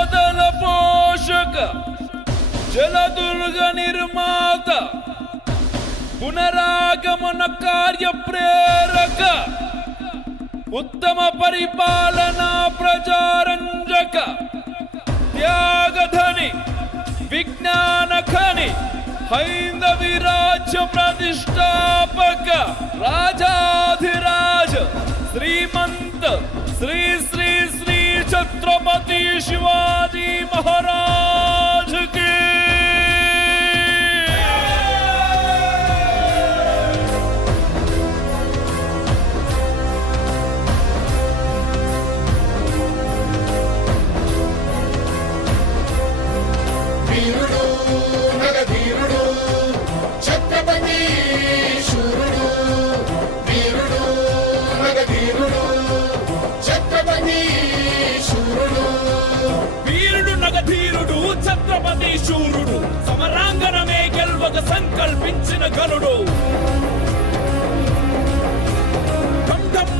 అశ్వదళ పోషక జలదుర్గ నిర్మాత పునరాగమన కార్య ప్రేరక ఉత్తమ పరిపాలనా ప్రజారంజక త్యాగధని విజ్ఞాన ఖని హైందవి రాజ్య ప్రతిష్టాపక రాజాధిరాజ శ్రీమంత శ్రీ శ్రీ శ్రీ ఛత్రపతి శివాజీ మహారాజ్ కి ఛత్రపతి శూరుడు సమరాంగణమే గెల్వక సంకల్పించిన గనుడు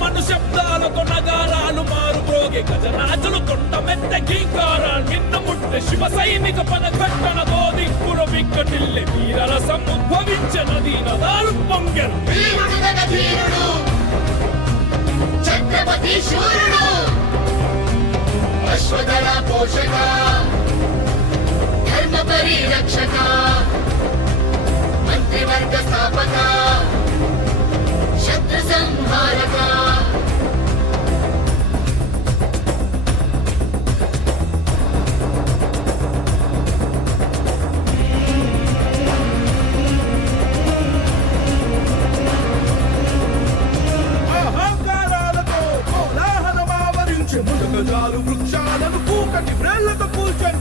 మను శబ్దాలతో నగారాలు మారు ప్రోగే గజరాజులు కొండమెత్త గీకారాలు నిన్నముట్టే శివ సైనిక పద ఘట్టనతో దిక్కుర విక్కటిల్లె వీరరసం ఉద్భవించే నదీ నదాలు పొంగెను ఛత్రపతి శూరుడు అశ్వదళ పోషక ధర్మ పరిరక్షక మంత్రివర్గ స్థాపక శత్రు సంహారక అహంకారాలతో కోలాహలమావరించి ములుగజాలు వృక్షాలను పూకటి వ్రేళ్లతో కూల్చను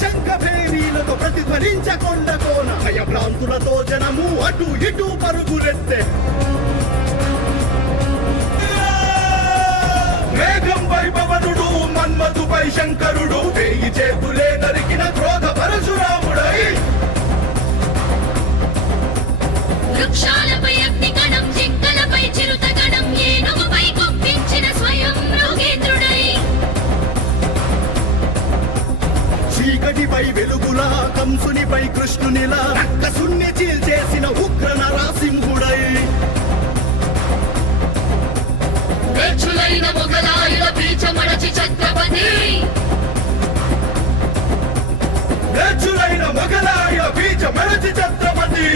శంఖ భేరీలతో ప్రతిధ్వనించకొండ కోన భయభ్రాంతులతో జనము అటు ఇటు పరుగులెత్తే మేఘం వైభవనుడు మన్మధుపై శంకరుడు వేయి చేతులే నరికిన క్రోధ పరశురాముడై వృక్షాలపై అగ్నిగణం జింకలపై చిరుతగణం ఏనుగుపై కొప్పించిన స్వయం మృగేంద్రుడై చీకటిపై వెలుగులా కంసునిపై కృష్ణునిలా రక్కసుని చీల్చేసిన ఉగ్ర నరసింహుడై వేచులైన మొగలాయుల బీజమడచి ఛత్రపతి వేచులైన మొగలాయ బీజమడచి ఛత్రపతి